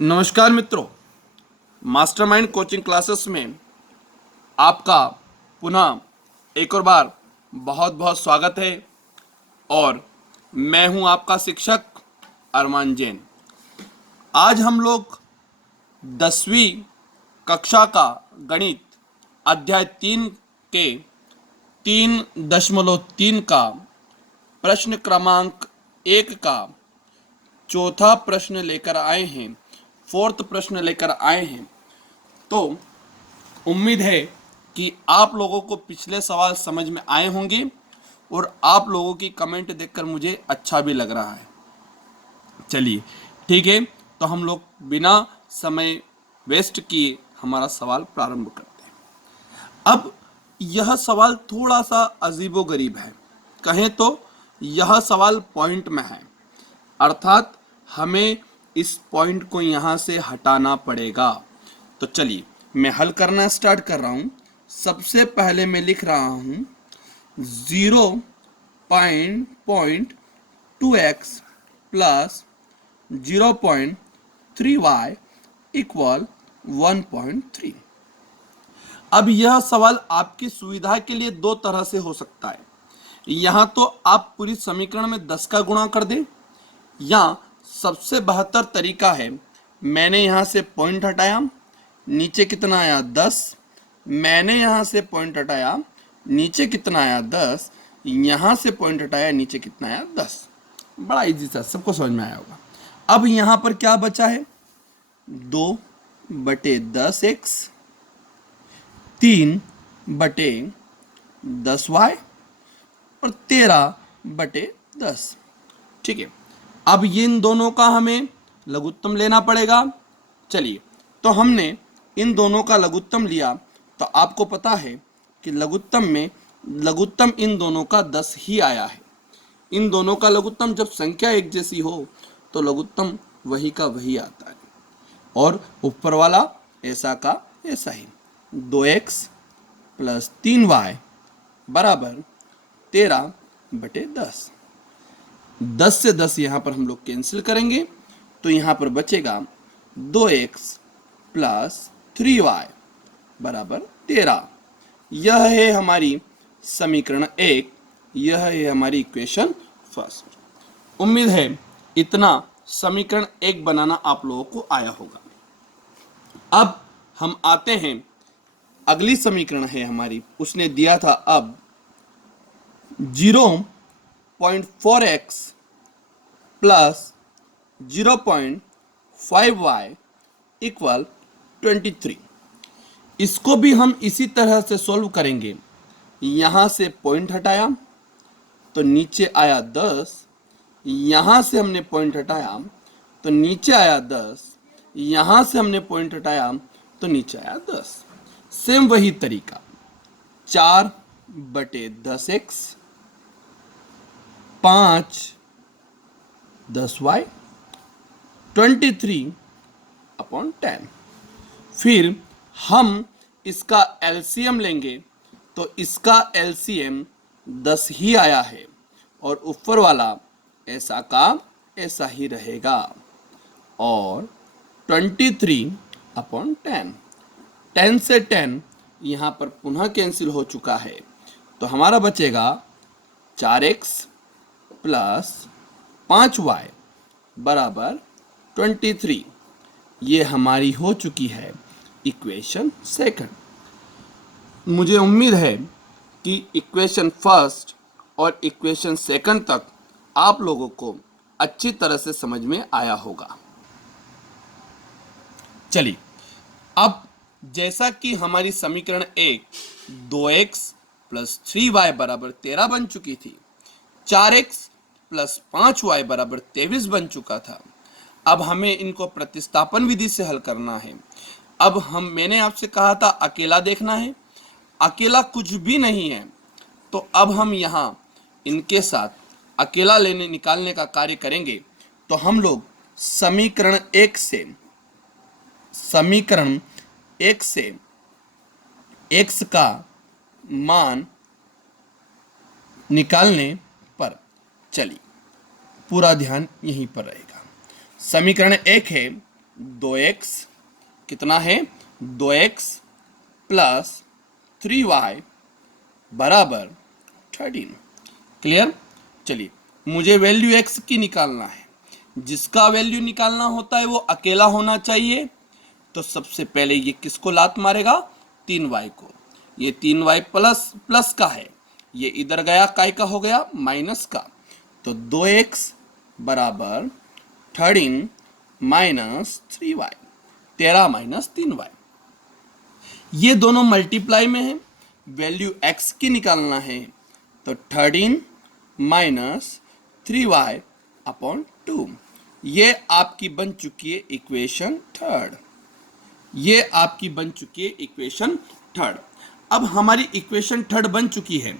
नमस्कार मित्रों, mastermind coaching classes में आपका पुनः एक और बार बहुत बहुत स्वागत है। और मैं हूं आपका शिक्षक अरमान जैन। आज हम लोग 10वीं कक्षा का गणित अध्याय 3 के 3.3 का प्रश्न क्रमांक 1 का चौथा प्रश्न लेकर आए हैं, फोर्थ प्रश्न लेकर आए हैं। तो उम्मीद है कि आप लोगों को पिछले सवाल समझ में आए होंगे और आप लोगों की कमेंट देखकर मुझे अच्छा भी लग रहा है। चलिए ठीक है, तो हम लोग बिना समय वेस्ट किए हमारा सवाल प्रारंभ करते हैं। अब यह सवाल थोड़ा सा अजीबोगरीब है, कहें तो यह सवाल पॉइंट में है, अर्थात हमें इस पॉइंट को यहाँ से हटाना पड़ेगा। तो चलिए मैं हल करना स्टार्ट कर रहा हूँ। सबसे पहले मैं लिख रहा हूँ 0.2x प्लस 0.3y इक्वल 1.3। अब यह सवाल आपकी सुविधा के लिए दो तरह से हो सकता है। यहाँ तो आप पूरी समीकरण में 10 का गुणा कर दें, या सबसे बेहतर तरीका है, मैंने यहाँ से पॉइंट हटाया, नीचे कितना आया 10, मैंने यहाँ से पॉइंट हटाया, नीचे कितना आया 10, यहाँ से पॉइंट हटाया, नीचे कितना आया 10। बड़ा इजी था, सबको समझ में आया होगा। अब यहाँ पर क्या बचा है, 2/10x 3/10y और 13/10। ठीक है, अब इन दोनों का हमें लघुत्तम लेना पड़ेगा। चलिए, तो हमने इन दोनों का लघुत्तम लिया, तो आपको पता है कि लघुत्तम इन दोनों का 10 ही आया है। इन दोनों का लघुत्तम जब संख्या एक जैसी हो तो लघुत्तम वही का वही आता है, और ऊपर वाला ऐसा का ऐसा ही। 2x प्लस 3y बराबर 13/10। 10 से 10 यहाँ पर हम लोग कैंसिल करेंगे, तो यहाँ पर बचेगा 2x प्लस 3y बराबर 13। यह है हमारी समीकरण 1, यह है हमारी इक्वेशन फर्स्ट। उम्मीद है इतना समीकरण 1 बनाना आप लोगों को आया होगा। अब हम आते हैं, अगली समीकरण है हमारी, उसने दिया था अब 0.4x प्लस 0.5y इक्वल 23। इसको भी हम इसी तरह से सॉल्व करेंगे। यहाँ से पॉइंट हटाया तो नीचे आया 10, यहाँ से हमने पॉइंट हटाया तो नीचे आया 10, यहाँ से हमने पॉइंट हटाया तो नीचे आया 10। सेम वही तरीका, 4/10x 5/10y 23/10। फिर हम इसका एलसीएम लेंगे, तो इसका एलसीएम 10 ही आया है, और ऊपर वाला ऐसा का ऐसा ही रहेगा, और 23/10। 10 से 10 यहाँ पर पुनः कैंसिल हो चुका है, तो हमारा बचेगा 4x प्लस 5y बराबर 23। ये हमारी हो चुकी है इक्वेशन सेकंड। मुझे उम्मीद है कि इक्वेशन फर्स्ट और इक्वेशन सेकंड तक आप लोगों को अच्छी तरह से समझ में आया होगा। चलिए, अब जैसा कि हमारी समीकरण 1 2x प्लस 3y बराबर 13 बन चुकी थी, 4x प्लस 5y बराबर 23 बन चुका था, अब हमें इनको प्रतिस्थापन विधि से हल करना है। अब मैंने आपसे कहा था अकेला देखना है, अकेला कुछ भी नहीं है, तो अब हम यहाँ इनके साथ अकेला निकालने का कार्य करेंगे। तो हम लोग समीकरण 1 से x का मान निकालने पर, चलिए पूरा ध्यान यहीं पर रहेगा। समीकरण 1 है 2x कितना है 2x प्लस 3y बराबर 13। क्लियर। चलिए मुझे वैल्यू x की निकालना है, जिसका वैल्यू निकालना होता है वो अकेला होना चाहिए। तो सबसे पहले ये किसको लात मारेगा 3y को। ये 3y प्लस प्लस का है, ये इधर गया काय का हो गया माइनस का। तो 2x बराबर 13 माइनस 3y 13 माइनस 3y। ये दोनों मल्टीप्लाई में है, वैल्यू x की निकालना है। तो 13 माइनस 3y अपॉन 2, ये आपकी बन चुकी है इक्वेशन थर्ड। ये आपकी बन चुकी है इक्वेशन थर्ड। अब हमारी इक्वेशन थर्ड बन चुकी है।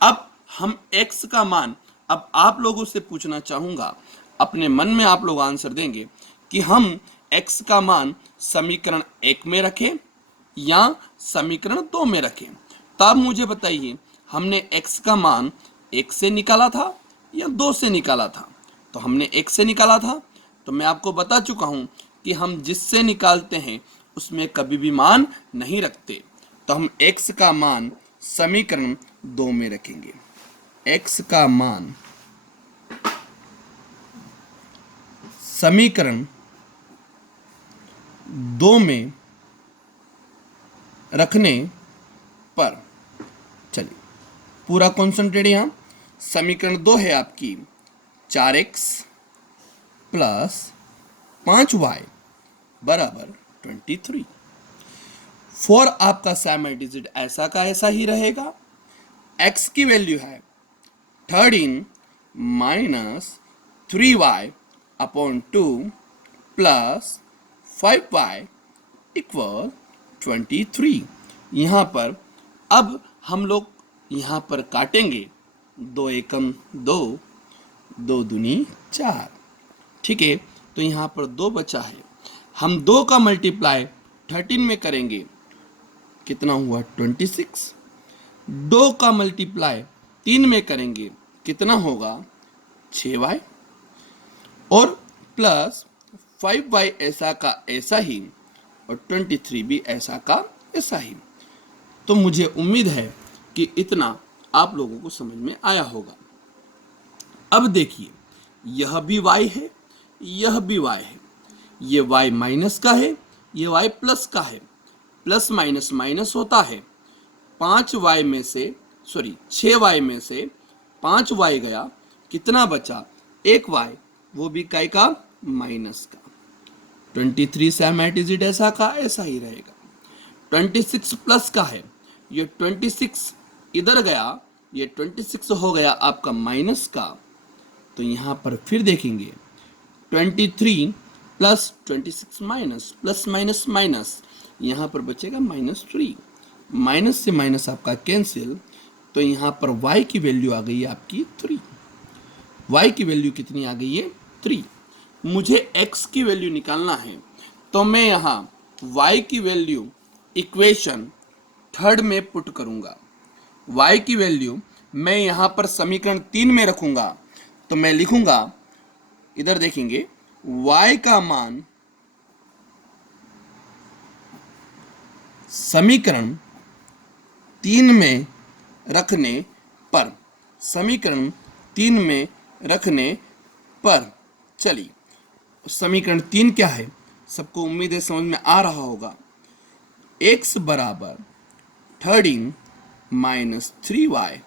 अब हम x का मान, अब आप लोगों से पूछना चाहूंगा, अपने मन में आप लोग आंसर देंगे कि हम x का मान समीकरण 1 में रखें या समीकरण 2 में रखें। तो आप मुझे बताइए, हमने x का मान 1 से निकाला था या 2 से निकाला था। तो हमने 1 से निकाला था। तो मैं आपको बता चुका हूं कि हम जिससे निकालते हैं उसमें कभी भी मान नहीं रखते। तो हम x का मान समीकरण 2 में रखेंगे। x का मान समीकरण 2 में रखने पर, चलिए पूरा कॉन्सेंट्रेट यहां, समीकरण 2 है आपकी 4x प्लस 5y बराबर 23। 4 आपका सेमी डिजिट ऐसा का ऐसा ही रहेगा। x की वैल्यू है 13 minus 3y upon 2 plus 5y equal 23। यहाँ पर अब हम लोग यहाँ पर काटेंगे, 2 एकम 2, 2 दूनी 4। ठीक है, तो यहाँ पर 2 बचा है। हम 2 का मल्टीप्लाई 13 में करेंगे, कितना हुआ 26। 2 का मल्टीप्लाई 3 में करेंगे, कितना होगा 6y और प्लस 5y ऐसा का ऐसा ही और 23 भी ऐसा का ऐसा ही। तो मुझे उम्मीद है कि इतना आप लोगों को समझ में आया होगा। अब देखिए, यह भी y है, यह भी y है। ये y माइनस का है, ये y प्लस का है। प्लस माइनस माइनस होता है। 5y में से 6y में से 5y गया, कितना बचा 1y, वो भी काय का माइनस का। 23 सैमेटिजिड ऐसा का ऐसा ही रहेगा। 26 प्लस का है, ये 26 इधर गया, ये 26 हो गया आपका माइनस का। तो यहाँ पर फिर देखेंगे 23 plus 26 minus, plus minus minus, यहाँ पर बचेगा -3। माइनस से माइनस आपका कैंसिल। तो यहाँ पर y की वैल्यू आ गई है आपकी 3। y की वैल्यू कितनी आ गई है 3। मुझे x की वैल्यू निकालना है, तो मैं यहाँ y की वैल्यू इक्वेशन थर्ड में पुट करूंगा। y की वैल्यू मैं यहाँ पर समीकरण 3 में रखूंगा। तो मैं लिखूंगा, इधर देखेंगे, y का मान समीकरण 3 में रखने पर, समीकरण 3 में रखने पर, चलिए समीकरण 3 क्या है, सबको उम्मीद है समझ में आ रहा होगा। x बराबर 13 माइनस 3y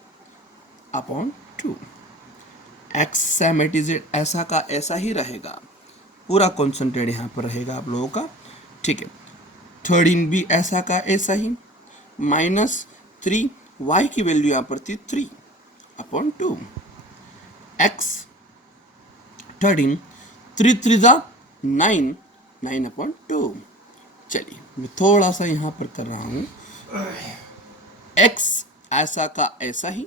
अपॉन 2। x सैमेटिजिड ऐसा का ऐसा ही रहेगा, पूरा कॉन्सेंट्रेट यहाँ पर रहेगा आप लोगों का। ठीक है, 13 भी ऐसा का ऐसा ही, माइनस 3, y की वैल्यू यहाँ पर थी 3 अपॉन 2। x 13, 3 3 9, 9 upon 2। चलिए मैं थोड़ा सा यहाँ पर कर रहा हूँ, x ऐसा का ऐसा ही,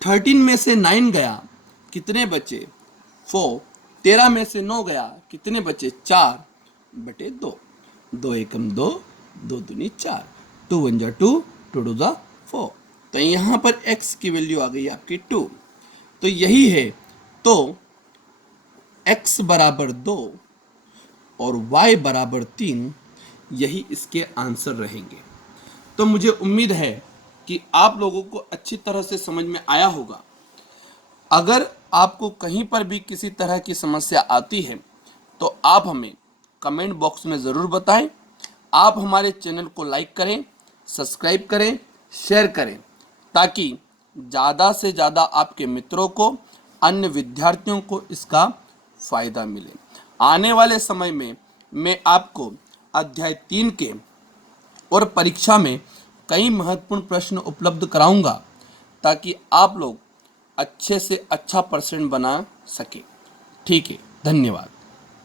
13 में से 9 गया, कितने बचे 4। 13 में से 9 गया, कितने बचे 4 बटे 2। 2 एकम 2, 2 दूनी 4, 2 1 जा 2, 2 2 जा 4। तो यहाँ पर x की वैल्यू आ गई आपकी 2। तो यही है, तो x बराबर 2, और y बराबर 3, यही इसके आंसर रहेंगे। तो मुझे उम्मीद है कि आप लोगों को अच्छी तरह से समझ में आया होगा। अगर आपको कहीं पर भी किसी तरह की समस्या आती है तो आप हमें कमेंट बॉक्स में ज़रूर बताएं। आप हमारे चैनल को लाइक करें, सब्सक्राइब करें, शेयर करें, ताकि ज़्यादा से ज़्यादा आपके मित्रों को, अन्य विद्यार्थियों को इसका फ़ायदा मिले। आने वाले समय में मैं आपको अध्याय 3 के और परीक्षा में कई महत्वपूर्ण प्रश्न उपलब्ध कराऊंगा, ताकि आप लोग अच्छे से अच्छा परसेंट बना सके। ठीक है, धन्यवाद।